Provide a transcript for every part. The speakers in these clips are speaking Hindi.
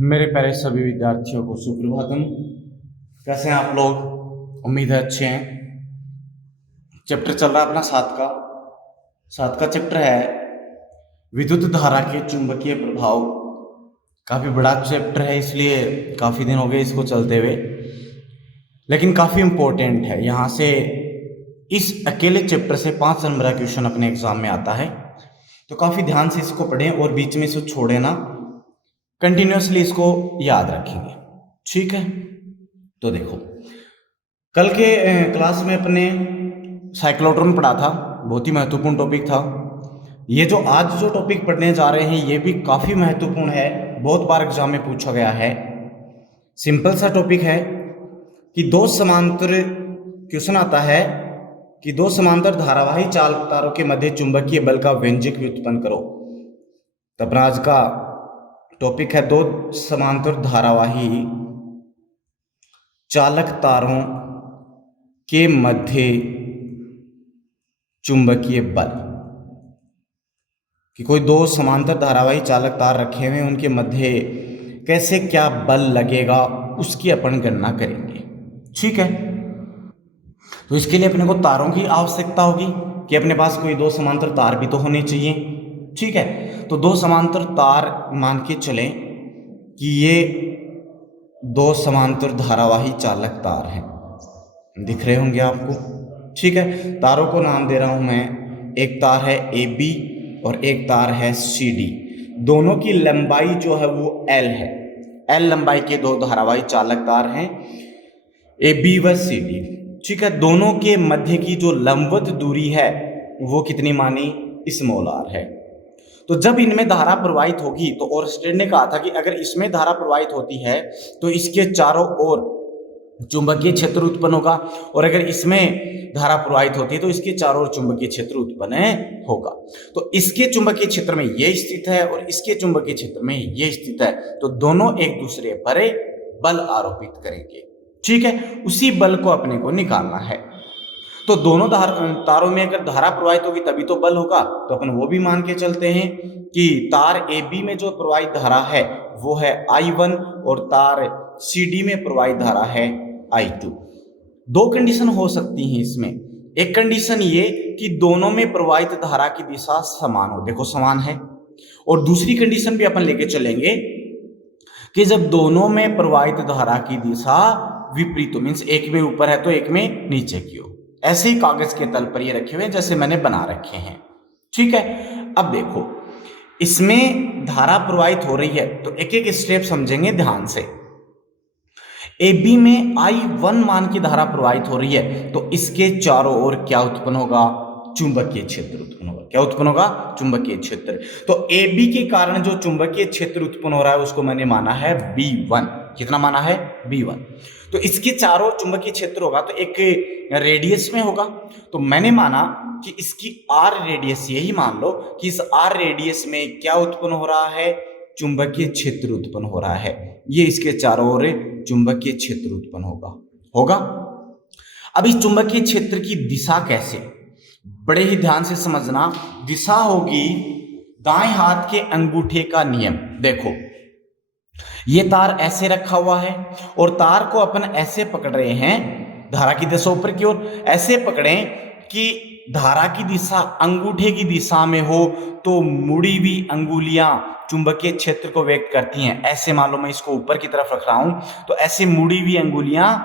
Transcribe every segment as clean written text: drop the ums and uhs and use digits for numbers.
मेरे प्यारे सभी विद्यार्थियों को सुप्रभातम। कैसे हैं आप लोग? उम्मीद है अच्छे हैं। चैप्टर चल रहा है अपना सात का चैप्टर है विद्युत धारा के चुंबकीय प्रभाव। काफी बड़ा चैप्टर है, इसलिए काफी दिन हो गए इसको चलते हुए, लेकिन काफी इंपॉर्टेंट है। यहाँ से इस अकेले चैप्टर से 5 नंबर का क्वेश्चन अपने एग्जाम में आता है, तो काफी ध्यान से इसको पढ़ें और बीच में इसको छोड़े ना, कंटिन्यूअसली इसको याद रखेंगे। ठीक है, तो देखो, कल के क्लास में अपने साइक्लोट्रॉन पढ़ा था, बहुत ही महत्वपूर्ण टॉपिक था। ये जो आज जो टॉपिक पढ़ने जा रहे हैं ये भी काफ़ी महत्वपूर्ण है, बहुत बार एग्जाम में पूछा गया है। सिंपल सा टॉपिक है कि दो समांतर, क्वेश्चन आता है कि दो समांतर धारावाही चालक तारों के मध्य चुंबकीय बल का व्यंजक व्युत्पन्न करो। तो अपना आज का टॉपिक है दो समांतर धारावाही चालक तारों के मध्य चुंबकीय बल। कि कोई दो समांतर धारावाही चालक तार रखे हुए, उनके मध्य कैसे क्या बल लगेगा उसकी अपन गणना करेंगे। ठीक है, तो इसके लिए अपने को तारों की आवश्यकता होगी कि अपने पास कोई दो समांतर तार भी तो होने चाहिए। ठीक है, तो दो समांतर तार मान के चलें कि ये दो समांतर धारावाही चालक तार हैं, दिख रहे होंगे आपको। ठीक है, तारों को नाम दे रहा हूं मैं, एक तार है AB और एक तार है CD। दोनों की लंबाई जो है वो L है। L लंबाई के दो धारावाही चालक तार हैं, AB व CD। ठीक है, दोनों के मध्य की जो लंबवत दूरी है वो कितनी मानी? स्मॉल r है। तो जब इनमें धारा प्रवाहित होगी, तो ओरस्टेड ने कहा था कि अगर इसमें धारा प्रवाहित होती है तो इसके चारों ओर चुंबकीय क्षेत्र उत्पन्न होगा, और अगर इसमें धारा प्रवाहित होती है तो इसके चारों ओर चुंबकीय क्षेत्र उत्पन्न होगा। तो इसके चुंबकीय क्षेत्र में ये स्थित है और इसके चुंबकीय क्षेत्र में ये स्थित है, तो दोनों एक दूसरे पर बल आरोपित करेंगे। ठीक है, उसी बल को अपने को निकालना है। तो दोनों तारों में अगर धारा प्रवाहित होगी तभी तो बल होगा, तो अपन वो भी मान के चलते हैं कि तार AB में जो प्रवाहित धारा है वो है I1 और तार CD में प्रवाहित धारा है I2। दो कंडीशन हो सकती हैं इसमें। एक कंडीशन ये कि दोनों में प्रवाहित धारा की दिशा समान हो, देखो समान है। और दूसरी कंडीशन भी अपन लेके चलेंगे कि जब दोनों में प्रवाहित धारा की दिशा विपरीत हो, मीन्स एक में ऊपर है तो एक में नीचे की हो। ऐसे ही कागज के तल पर ये रखे हुए जैसे मैंने बना रखे हैं। ठीक है, अब देखो, इसमें धारा प्रवाहित हो रही है तो एक एक स्टेप समझेंगे ध्यान से। AB में I1 मान की धारा प्रवाहित हो रही है, तो इसके चारों ओर क्या उत्पन्न होगा? चुंबकीय क्षेत्र उत्पन्न होगा। क्या उत्पन्न होगा? चुंबकीय क्षेत्र। तो AB के कारण जो चुंबकीय क्षेत्र उत्पन्न हो रहा है उसको मैंने माना है B1। कितना माना है? B1। तो इसके चारों चुंबकीय क्षेत्र होगा तो एक रेडियस में होगा, तो मैंने माना कि इसकी R रेडियस, यही मान लो कि इस R रेडियस में क्या उत्पन्न हो रहा है? चुंबकीय क्षेत्र उत्पन्न हो रहा है। ये इसके चारों ओर चुंबकीय क्षेत्र उत्पन्न होगा। अब इस चुंबकीय क्षेत्र की दिशा कैसे? बड़े ही ध्यान से समझना। दिशा होगी दाएं हाथ के अंगूठे का नियम। देखो, ये तार ऐसे रखा हुआ है और तार को अपन ऐसे पकड़ रहे हैं, धारा की दिशा ऊपर की ओर ऐसे पकड़ें कि धारा की दिशा अंगूठे की दिशा में हो, तो मुड़ी हुई अंगुलियां चुंबकीय क्षेत्र को व्यक्त करती हैं। ऐसे मान लो मैं इसको ऊपर की तरफ रख रहा हूं, तो ऐसे मुड़ी हुई अंगुलियां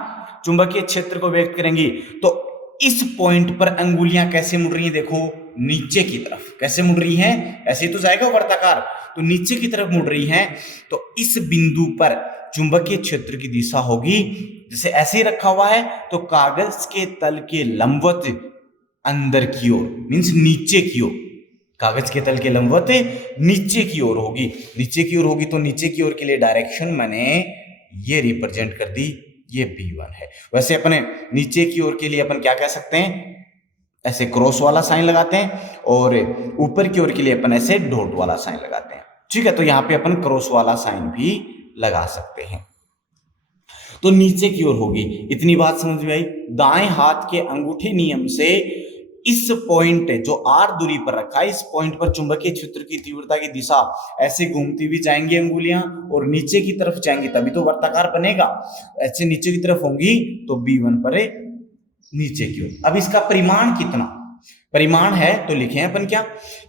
चुंबकीय क्षेत्र को व्यक्त करेंगी। तो इस पॉइंट पर अंगुलियां कैसे मुड़ रही हैं? देखो, नीचे की तरफ कैसे मुड़ रही हैं? ऐसे तो जाएगा वर्ताकार, तो नीचे की तरफ मुड़ रही हैं। तो इस बिंदु पर चुंबकीय क्षेत्र की दिशा होगी, जैसे ऐसे ही रखा हुआ है तो कागज के तल के लंबवत अंदर की ओर, मींस नीचे की ओर, कागज के तल के लंबवत नीचे की ओर होगी। नीचे की ओर होगी तो नीचे की ओर के लिए डायरेक्शन मैंने ये रिप्रेजेंट कर दी, ये B1 है। वैसे अपने नीचे की ओर के लिए अपन क्या कह सकते हैं? ऐसे क्रॉस वाला साइन लगाते हैं, और ऊपर की ओर के लिए अपन ऐसे डॉट वाला साइन लगाते हैं। ठीक है, तो यहां पे अपन क्रॉस वाला साइन भी लगा सकते हैं। तो नीचे की ओर होगी। इतनी बात समझ में आई? दाएं हाथ के अंगूठे नियम से इस पॉइंट जो r दूरी पर रखा है, इस पॉइंट पर चुंबकीय क्षेत्र की तीव्रता की दिशा ऐसे घूमती हुई जाएंगी अंगुलियां और नीचे की तरफ जाएंगी, तभी तो वर्ताकार बनेगा। ऐसे नीचे की तरफ होंगी तो B1 पर नीचे की ओर। अब इसका परिमाण कितना, परिमाण है तो लिखे अपन क्या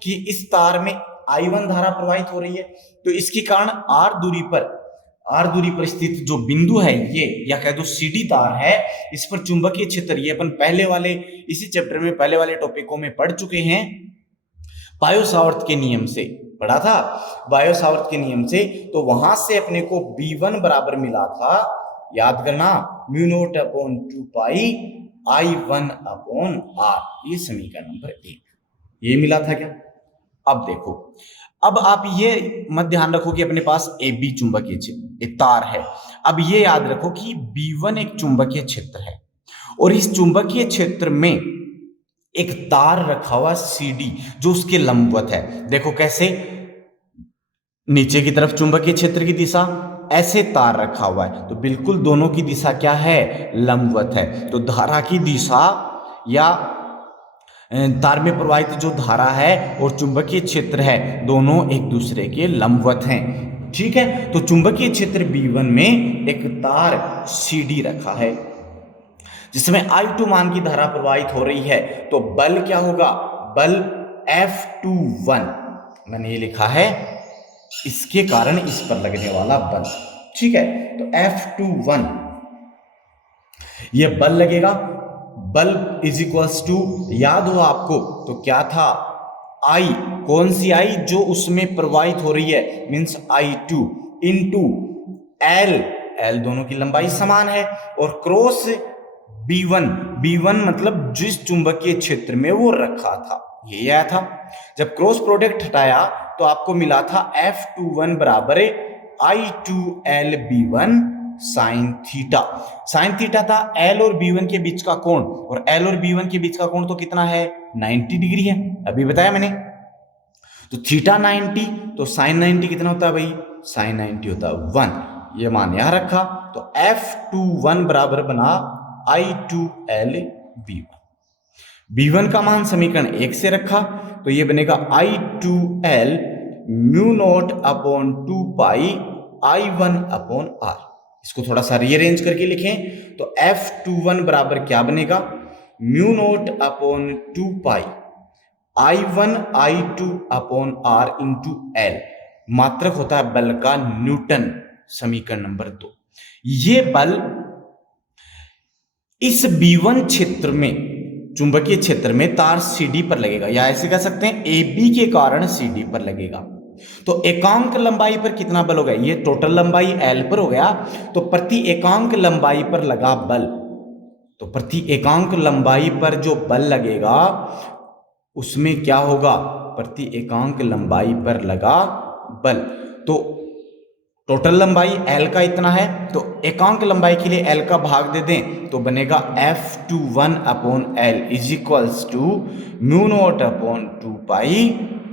कि इस तार में I1 धारा प्रवाहित हो रही है, तो इसके कारण आर दूरी पर स्थित जो बिंदु है ये, या कह दो CD तार है, इस पर चुंबकीय क्षेत्र, ये अपन पहले वाले इसी चैप्टर में पहले वाले टॉपिकों में पढ़ चुके हैं, बायो-सावर्त के नियम से पढ़ा था, बायो-सावर्त के नियम से। तो वहां से अपने को B1 बराबर मिला था, याद करना, mu not upon 2 pi I1 upon R, ये समीकरण नंबर 1 ये मिला था क्या। अब देखो, अब आप ये मत ध्यान रखो कि अपने पास AB चुंबकीय क्षेत्र तार है, अब ये याद रखो कि B1 एक चुंबकीय क्षेत्र है और इस चुंबकीय क्षेत्र में एक तार रखा हुआ CD जो उसके लंबवत है। देखो कैसे, नीचे की तरफ चुंबकीय क्षेत्र की दिशा, ऐसे तार रखा हुआ है, तो बिल्कुल दोनों की दिशा क्या है, लंबवत है। तो धारा की दिशा या तार में प्रवाहित जो धारा है और चुंबकीय क्षेत्र है, दोनों एक दूसरे के लंबवत हैं। ठीक है, तो चुंबकीय क्षेत्र B1 में एक तार CD रखा है, जिसमें I2 मान की धारा प्रवाहित हो रही है, तो बल क्या होगा, बल F21 मैंने ये लिखा है, इसके कारण इस पर लगने वाला बल। ठीक है, तो F21 ये बल लगेगा, बल इज इक्वल्स टू, याद हो आपको तो क्या था, I, कौन सी I, जो उसमें प्रवाहित हो रही है, मींस I2 इंटू L दोनों की लंबाई समान है, और क्रॉस B1 मतलब जिस चुंबकीय क्षेत्र में वो रखा था, ये आया था। जब क्रॉस प्रोडक्ट हटाया तो आपको मिला था F21 बराबर I2L B1 sine theta. Sine theta था L और B1 के बीच का कोण, और L और B1 के बीच का कोण तो कितना है, 90 डिग्री है, अभी बताया मैंने। तो थीटा 90, तो साइन 90 कितना होता है भाई, साइन 90 होता है 1, ये मान यहां रखा, तो F21 बराबर बना I2L B1। B1 का मान समीकरण 1 से रखा, तो ये बनेगा I2L mu not upon 2 pi I1 upon R। इसको थोड़ा सा रीअरेंज करके लिखें तो F21 बराबर क्या बनेगा, mu not upon 2 pi I1 I2 upon R into L, मात्रक होता है बल का न्यूटन, समीकरण नंबर 2। ये बल इस B1 क्षेत्र में, चुंबकीय क्षेत्र में तार CD पर लगेगा, या ऐसे कह सकते हैं AB के कारण CD पर लगेगा। तो एकांक लंबाई पर कितना बल हो गया, ये टोटल लंबाई L पर हो गया, तो प्रति एकांक लंबाई पर लगा बल, तो प्रति एकांक लंबाई पर जो बल लगेगा उसमें क्या होगा, प्रति एकांक लंबाई पर लगा बल, तो टोटल लंबाई L का इतना है, तो एकांक लंबाई के लिए L का भाग दे दें तो बनेगा F21 upon L is equals to mu not upon 2 pi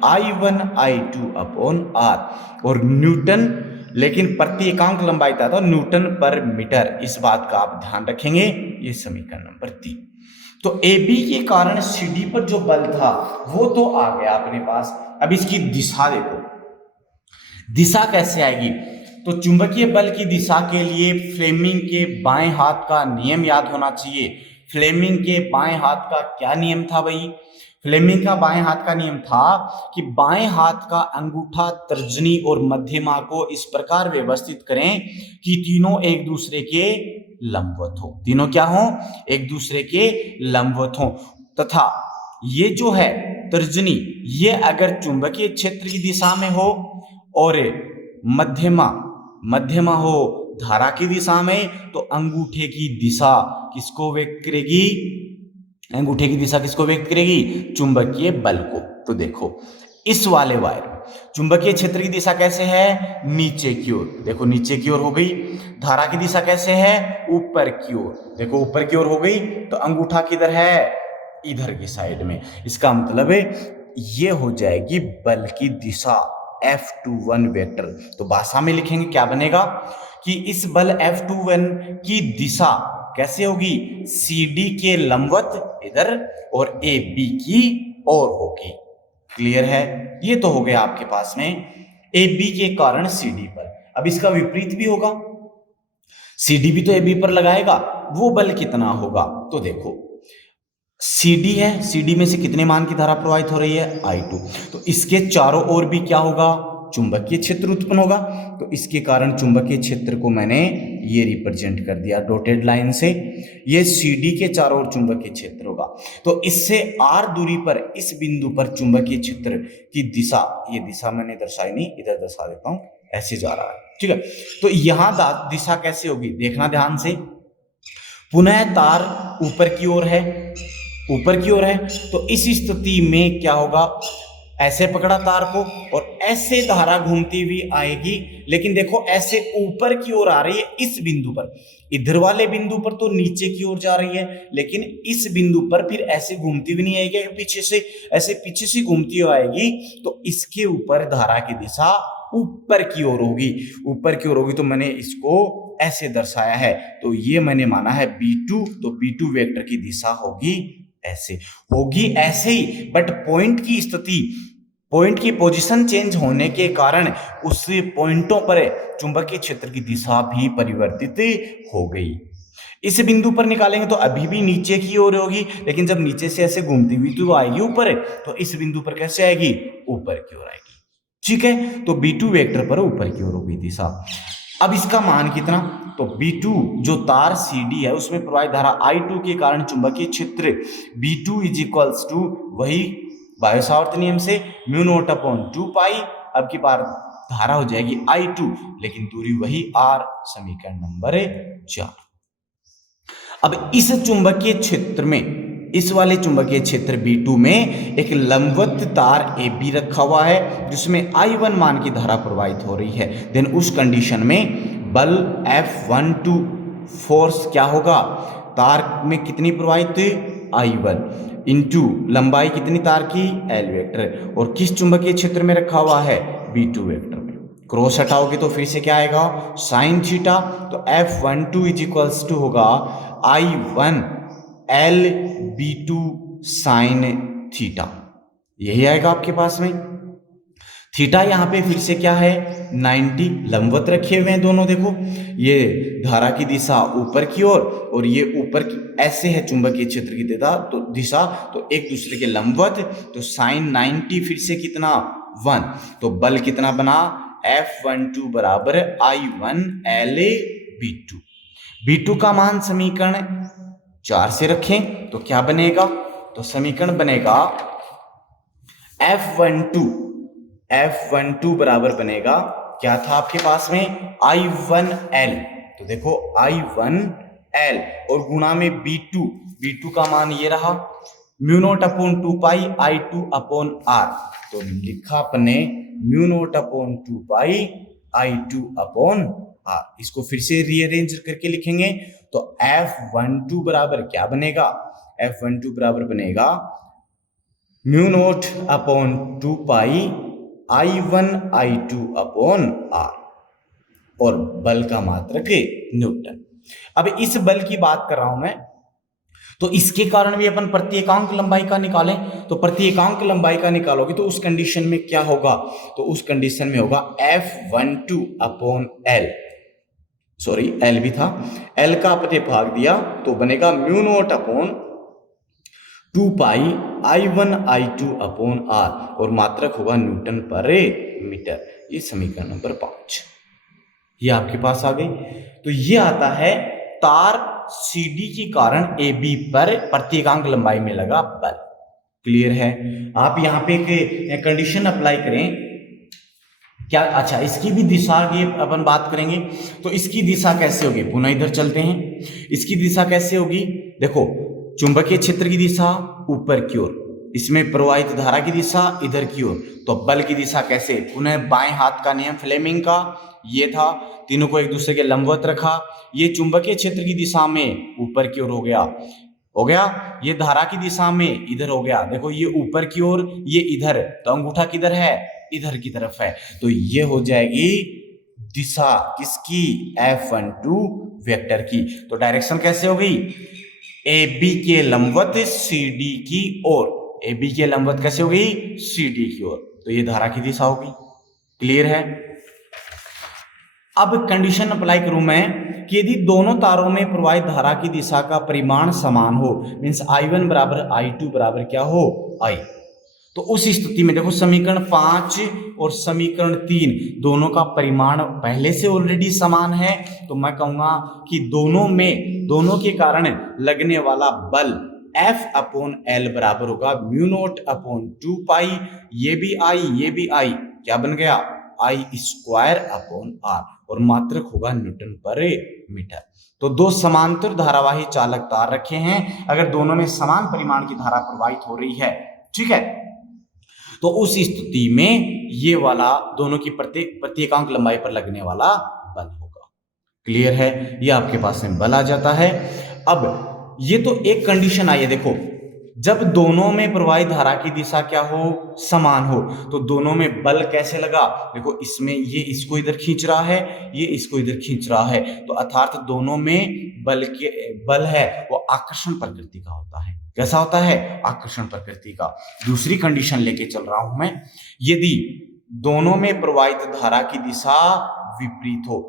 I1 I2 upon R, और न्यूटन, लेकिन प्रति एकांक लंबाई था तो न्यूटन पर मीटर, इस बात का आप ध्यान रखेंगे। ये समीकरण नंबर 3। तो AB के कारण CD पर जो बल था वो तो आ गया अपने पास। अब इसकी दिशा देखो, दिशा कैसे आएगी, तो चुंबकीय बल की दिशा के लिए फ्लेमिंग के बाएं हाथ का नियम याद होना चाहिए। फ्लेमिंग के बाएं हाथ का क्या नियम था भाई, फ्लेमिंग का बाएं हाथ का नियम था कि बाएं हाथ का अंगूठा, तर्जनी और मध्यमा को इस प्रकार व्यवस्थित करें कि तीनों एक दूसरे के लंबवत हो, तीनों क्या हो, एक दूसरे के लंबवत हो, तथा ये जो है तर्जनी, ये अगर चुंबकीय क्षेत्र की दिशा में हो और मध्यमा हो धारा की दिशा में, तो अंगूठे की दिशा किसको व्यक्त करेगी, अंगूठे की दिशा किसको व्यक्त करेगी, चुंबकीय बल को। तो देखो इस वाले वायर चुंबकीय क्षेत्र की दिशा कैसे है, नीचे की ओर, देखो नीचे की ओर हो गई। धारा की दिशा कैसे है, ऊपर की ओर, देखो ऊपर की ओर हो गई। तो अंगूठा किधर है, इधर की साइड में, इसका मतलब है ये हो जाएगी बल की दिशा F21 वेक्टर। तो भाषा में लिखेंगे क्या बनेगा कि इस बल F21 की दिशा कैसे होगी, CD के लंबवत इधर और AB की ओर होगी। क्लियर है, ये तो हो गया आपके पास में AB के कारण CD पर। अब इसका विपरीत भी होगा, CD भी तो AB पर लगाएगा, वो बल कितना होगा, तो देखो CD है, CD में से कितने मान की धारा प्रवाहित हो रही है, I2, तो इसके चारों ओर भी क्या होगा, चुंबकीय क्षेत्र उत्पन्न होगा। तो इसके कारण चुंबकीय क्षेत्र को मैंने ये रिप्रेजेंट कर दिया डॉटेड लाइन से, ये CD के चारों ओर चुंबकीय क्षेत्र होगा। तो इससे R दूरी पर इस बिंदु पर चुंबकीय क्षेत्र की दिशा, ये दिशा मैंने दर्शाई नहीं, इधर दर्शा देता हूं, ऐसे जा रहा है, ठीक है। तो यहां दिशा कैसे होगी, देखना ध्यान से, पुनः तार ऊपर की ओर है, ऊपर की ओर है, तो इस स्थिति में क्या होगा, ऐसे पकड़ा तार को और ऐसे धारा घूमती हुई आएगी, लेकिन देखो ऐसे ऊपर की ओर आ रही है इस बिंदु पर, इधर वाले बिंदु पर तो नीचे की ओर जा रही है, लेकिन इस बिंदु पर फिर ऐसे घूमती हुई नहीं आएगी, पीछे से ऐसे पीछे से घूमती हुई आएगी, तो इसके ऊपर धारा की दिशा ऊपर की ओर होगी, ऊपर की ओर होगी, तो मैंने इसको ऐसे दर्शाया है, तो ये मैंने माना है B2, तो B2 वेक्टर की दिशा होगी ऐसे, होगी ऐसे ही, बट पॉइंट की स्थिति, पॉइंट की पोजीशन चेंज होने के कारण उस पॉइंटों पर चुंबकीय क्षेत्र की दिशा भी परिवर्तित हो गई। इस बिंदु पर निकालेंगे तो अभी भी नीचे की ओर होगी, लेकिन जब नीचे से ऐसे घूमती हुई तो आएगी ऊपर, तो इस बिंदु पर कैसे आएगी, ऊपर की ओर आएगी, ठीक है। तो B2 वेक्टर पर ऊपर की ओर होगी दिशा। अब इसका मान कितना, तो B2 जो तार CD है उसमें प्रवाहित धारा I2 के कारण चुंबकीय क्षेत्र B2 इज इक्वल्स टू, वही बायो-सावर्त नियम से μ0/2 पाई, अब की बार धारा हो जाएगी I2, लेकिन दूरी वही R, समीकरण नंबर 4। अब इस चुंबकीय क्षेत्र में, इस वाले चुंबकीय क्षेत्र B2 में एक लंबवत तार AB रखा हुआ है जिसमें I1 मान की धारा प्रवाहित हो रही है, देन उस कंडीशन में बल F12 फोर्स क्या होगा, तार में कितनी प्रवाहित, I1 इंटू लंबाई कितनी तार की, L वेक्टर, और किस चुंबकीय क्षेत्र में रखा हुआ है, B2 वेक्टर में। क्रॉस हटाओगे तो फिर से क्या आएगा, साइन थीटा, तो F12 इज इक्वल्स टू होगा I1 L B2 sine theta, यही आएगा आपके पास में। थीटा यहाँ पे फिर से क्या है, 90, लंबवत रखे हुए हैं दोनों, देखो ये धारा की दिशा ऊपर की ओर और ये ऊपर की, ऐसे है चुंबकीय क्षेत्र की दिशा, तो एक दूसरे के लंबवत, तो साइन 90 फिर से कितना, 1, तो बल कितना बना, F12 बराबर I1 L B2। B2 का मान समीकरण 4 से रखें तो क्या बनेगा, तो समीकरण बनेगा F12 बराबर बनेगा, क्या था आपके पास में, I1L, तो देखो I1L और गुणा में B2 का मान ये रहा μ0/2 पाई I2/R, तो लिखा अपने μ0/2 पाई I2/R। इसको फिर से रीअरेंज करके लिखेंगे तो F12 बराबर क्या बनेगा, F12 बराबर बनेगा μ0/2 पाई I1 I2/R, और बल का मात्रक न्यूटन। अब इस बल की बात कर रहा हूं मैं, तो इसके कारण भी अपन प्रत्येकांक लंबाई का निकालें, तो प्रत्येकांक लंबाई का निकालोगे तो उस कंडीशन में क्या होगा, तो उस कंडीशन में होगा F12/L, सॉरी L भी था, L का आपने भाग दिया तो बनेगा μ0/2 पाई I1 I2/R, और मात्रक होगा न्यूटन पर मीटर। ये समीकरण नंबर 5 ये आपके पास आ गई। तो ये आता है तार CD के कारण AB पर प्रत्येकांक लंबाई में लगा बल। क्लियर है, आप यहाँ पे एक कंडीशन अप्लाई करें क्या, अच्छा इसकी भी दिशा की अपन बात करेंगे, तो इसकी दिशा कैसे होगी, पुनः इधर चलते हैं, इसकी दिशा कैसे होगी, देखो चुंबकीय क्षेत्र की दिशा ऊपर की ओर, इसमें प्रवाहित धारा की दिशा इधर की ओर, तो बल की दिशा कैसे, पुनः बाएं हाथ का नियम फ्लेमिंग का ये था, तीनों को एक दूसरे के लंबवत रखा, ये चुंबकीय क्षेत्र की दिशा में ऊपर की ओर हो गया, ये धारा की दिशा में इधर हो गया, देखो ये ऊपर की ओर, ये इधर, तो अंगूठा किधर है, इधर की तरफ है, तो ये हो जाएगी दिशा किसकी, F12 वेक्टर की। तो डायरेक्शन कैसे हो गई, ए बी के लंबवत सी डी की ओर, ए बी के लंबवत कैसे हो गई, सी डी की ओर। तो ये धारा की दिशा होगी। क्लियर है। अब कंडीशन अप्लाई करूं मैं कि यदि दोनों तारों में प्रवाहित धारा की दिशा का परिमाण समान हो, मीन्स I1 बराबर I2 बराबर क्या हो, I, तो उस स्थिति में देखो समीकरण 5 और समीकरण 3 दोनों का परिमाण पहले से ऑलरेडी समान है, तो मैं कहूंगा कि दोनों के कारण लगने वाला बल F अपॉन L बराबर होगा म्यू नॉट अपॉन 2 पाई, ये भी I क्या बन गया, I स्क्वायर अपॉन R, और मात्रक होगा न्यूटन पर मीटर। तो दो समांतर धारावाही चालक तार रखे हैं, अगर दोनों में समान परिमाण की धारा प्रवाहित हो रही है, ठीक है, तो उस स्थिति में ये वाला दोनों की प्रत्येकांक लंबाई पर लगने वाला बल होगा। क्लियर है, ये आपके पास में बल आ जाता है। अब ये तो एक कंडीशन आई है, देखो जब दोनों में प्रवाहित धारा की दिशा क्या हो, समान हो, तो दोनों में बल कैसे लगा, देखो इसमें ये इसको इधर खींच रहा है, ये इसको इधर खींच रहा है, तो अर्थात दोनों में बल है वो आकर्षण प्रकृति का होता है। कैसा होता है, आकर्षण प्रकृति का। दूसरी कंडीशन लेके चल रहा हूं मैं, यदि दोनों में प्रवाहित धारा की दिशा विपरीत हो,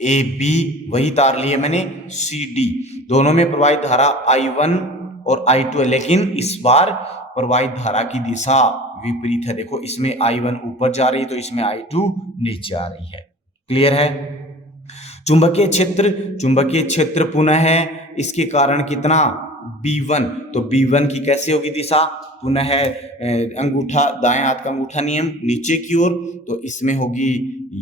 ए बी वही तार लिए मैंने, सी डी दोनों में प्रवाहित धारा I1 और I2 है, लेकिन इस बार प्रवाहित धारा की दिशा विपरीत है। देखो इसमें I1 ऊपर जा रही है, तो इसमें I2 नीचे आ रही है। क्लियर है। चुंबकीय क्षेत्र पुनः है, इसके कारण कितना, B1, तो B1 की कैसे होगी दिशा, पुनः है अंगूठा, दाएं हाथ का अंगूठा नियम नीचे की ओर, तो इसमें होगी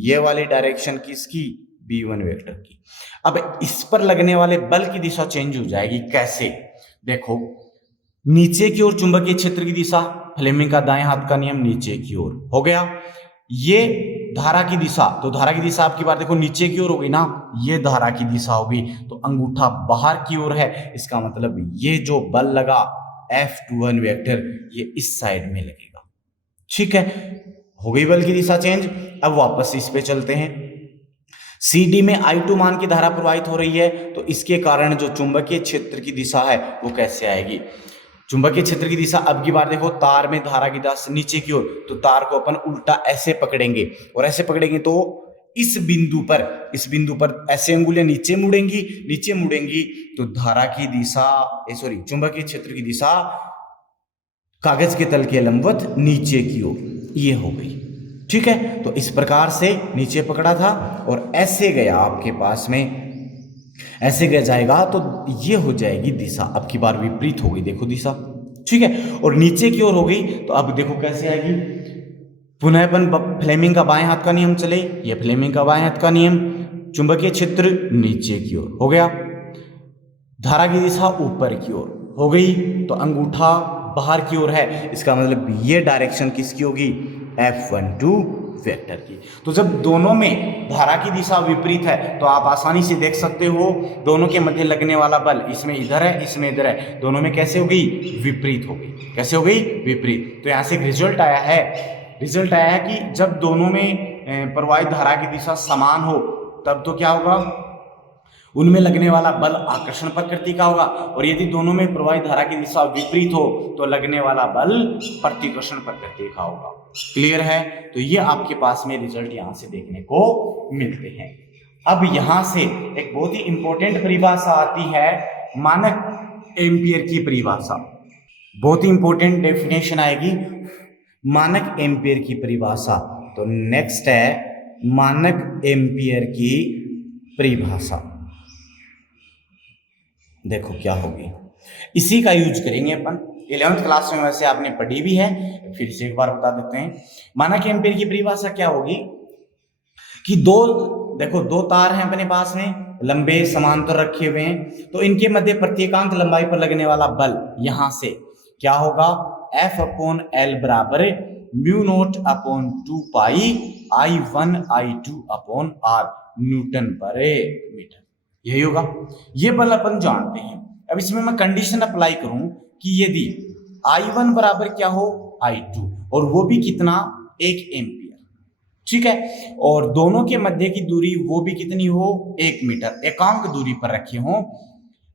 ये वाली डायरेक्शन किसकी, B1 वेक्टर की। अब इस पर लगने वाले बल की दिशा चेंज हो जाएगी, कैसे, देखो नीचे की ओर चुंबकीय क्षेत्र की दिशा, फ्लेमिंग का दाएं हाथ का नियम, नीचे की ओर हो गया। ये धारा की दिशा, तो धारा की दिशा आपकी बार देखो नीचे की ओर होगी ना, ये धारा की दिशा होगी, तो अंगूठा बाहर की ओर है, इसका मतलब ये जो बल लगा F21 वेक्टर ये इस साइड में लगेगा। ठीक है, हो गई बल की दिशा चेंज। अब वापस इस पे चलते हैं। CD में I2 मान की धारा प्रवाहित हो रही है, तो इसके कारण जो चुंबकीय क्षेत्र की दिशा है वो कैसे आएगी, चुंबकीय क्षेत्र की दिशा अब की बार देखो तार में धारा की दिशा नीचे की ओर, तो तार को अपन उल्टा ऐसे पकड़ेंगे, और ऐसे पकड़ेंगे तो इस बिंदु पर ऐसे अंगुलियां नीचे मुड़ेंगी, तो धारा की दिशा चुंबकीय क्षेत्र की दिशा कागज के तल के लंबवत नीचे की ओर, ये हो गई। ठीक है, तो इस प्रकार से नीचे पकड़ा था और ऐसे गया आपके पास में, ऐसे गया जाएगा, तो ये हो जाएगी दिशा, अब की बार विपरीत हो गई, देखो दिशा। ठीक है, और नीचे की ओर हो गई, तो अब देखो कैसे आएगी, पुनः अपन फ्लेमिंग का बाएं हाथ का नियम चले, ये फ्लेमिंग का बाएं हाथ का नियम, चुंबकीय क्षेत्र नीचे की ओर हो गया, धारा की दिशा ऊपर की ओर हो गई, तो अंगूठा बाहर की ओर है, इसका मतलब ये डायरेक्शन किसकी होगी, F12 वेक्टर की। तो जब दोनों में धारा की दिशा विपरीत है, तो आप आसानी से देख सकते हो दोनों के मध्य लगने वाला बल, इसमें इधर है, इसमें इधर है, दोनों में कैसे हो गई, विपरीत हो गई। कैसे हो गई, विपरीत। तो यहां से एक रिजल्ट आया है कि जब दोनों में प्रवाहित धारा की दिशा समान हो, तब तो क्या होगा, उनमें लगने वाला बल आकर्षण प्रकृति का होगा, और यदि दोनों में प्रवाहित धारा की दिशा विपरीत हो, तो लगने वाला बल प्रतिकर्षण प्रकृति का होगा। क्लियर है। तो ये आपके पास में रिजल्ट यहां से देखने को मिलते हैं। अब यहां से एक बहुत ही इंपॉर्टेंट परिभाषा आती है, मानक एम्पियर की परिभाषा, बहुत ही इंपॉर्टेंट डेफिनेशन आएगी, मानक एम्पियर की परिभाषा। तो नेक्स्ट है मानक एम्पियर की परिभाषा, देखो क्या होगी, इसी का यूज करेंगे अपन। 11th क्लास में वैसे आपने पढ़ी भी है, फिर से एक बार बता देते हैं। मानक एम्पियर की परिभाषा क्या होगी कि दो तार हैं अपने पास में, लंबे समांतर रखे हुए हैं, तो इनके मध्य प्रत्येकांक लंबाई पर लगने वाला बल यहां से क्या होगा, F/L बराबर mu not upon 2 pi I1 I2 upon R Newton पर मीटर, यही होगा। ये बल अपन जानते हैं। अब इसमें मैं कंडीशन अप्लाई करूं कि यदि I1 बराबर क्या हो, I2, और वो भी कितना, 1 एम्पियर। ठीक है। और दोनों के मध्य की दूरी वो भी कितनी हो, 1 मीटर, एकांक दूरी पर रखे हो,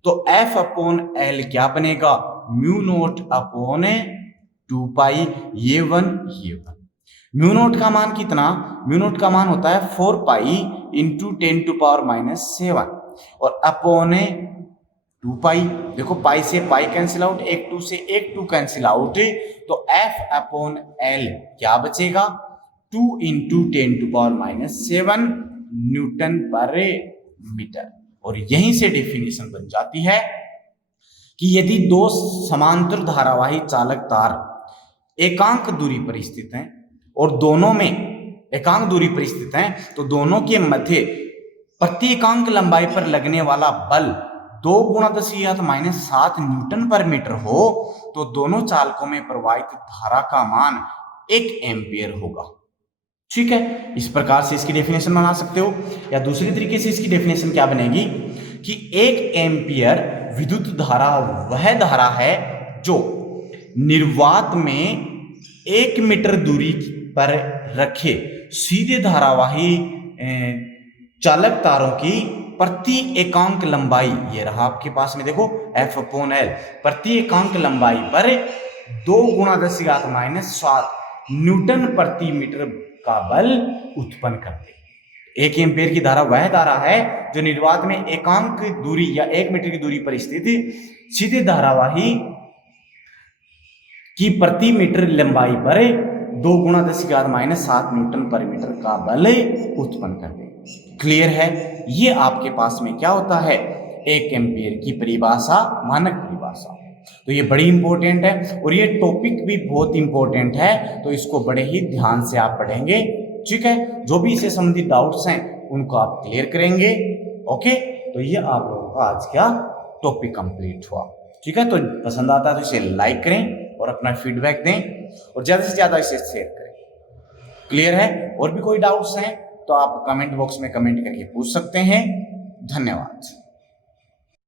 तो F अपॉन L क्या बनेगा, म्यू नोट अपॉन 2 पाई, ये वन। म्यू नोट का मान कितना, म्यू नोट का मान होता है 4 पाई इंटू 10⁻⁷ और अपॉन 2 पाई। देखो पाई से पाई कैंसिल आउट, एक 2 से एक 2 कैंसिल आउट, तो F अपॉन L क्या बचेगा, 2 इंटू 10⁻⁷ न्यूटन पर मीटर। और यहीं से डेफिनेशन बन जाती है कि यदि दो समांतर धारावाही चालक तार एकांक दूरी पर स्थित हैं और दोनों में एकांक दूरी पर स्थित हैं, तो दोनों के मध्य प्रति एकांक लंबाई पर लगने वाला बल 2 × 10⁻⁷ न्यूटन पर मीटर हो, तो दोनों चालकों में प्रवाहित धारा का मान 1 एम्पियर होगा। ठीक है, इस प्रकार से इसकी डेफिनेशन बना सकते हो। या दूसरी तरीके से इसकी डेफिनेशन क्या बनेगी कि 1 एम्पियर विद्युत धारा वह धारा है जो निर्वात में 1 मीटर दूरी पर रखे सीधे धारावाही चालक तारों की प्रति एकांक लंबाई, ये रहा आपके पास में देखो F अपॉन L, प्रति एकांक लंबाई पर 2 × 10⁻⁷ न्यूटन प्रति मीटर का बल उत्पन्न करते। 1 एम्पियर की धारा वह धारा है जो निर्वात में एकांक दूरी या 1 मीटर की दूरी पर स्थित सीधे धारावाही की प्रति मीटर लंबाई पर 2 × 10⁻⁷ न्यूटन पर मीटर का बल उत्पन्न करते। क्लियर है, ये आपके पास में क्या होता है, 1 एम्पियर की परिभाषा, मानक परिभाषा। तो ये बड़ी इंपॉर्टेंट है और ये टॉपिक भी बहुत इंपॉर्टेंट है, तो इसको बड़े ही ध्यान से आप पढ़ेंगे। ठीक है, जो भी इससे संबंधित डाउट्स हैं उनको आप क्लियर करेंगे। ओके, तो ये आप लोगों का आज का टॉपिक कंप्लीट हुआ। ठीक है, तो पसंद आता है तो इसे लाइक करें और अपना फीडबैक दें और ज़्यादा से ज़्यादा इसे शेयर करें। क्लियर है, और भी कोई डाउट्स हैं तो आप कमेंट बॉक्स में कमेंट करके पूछ सकते हैं। धन्यवाद।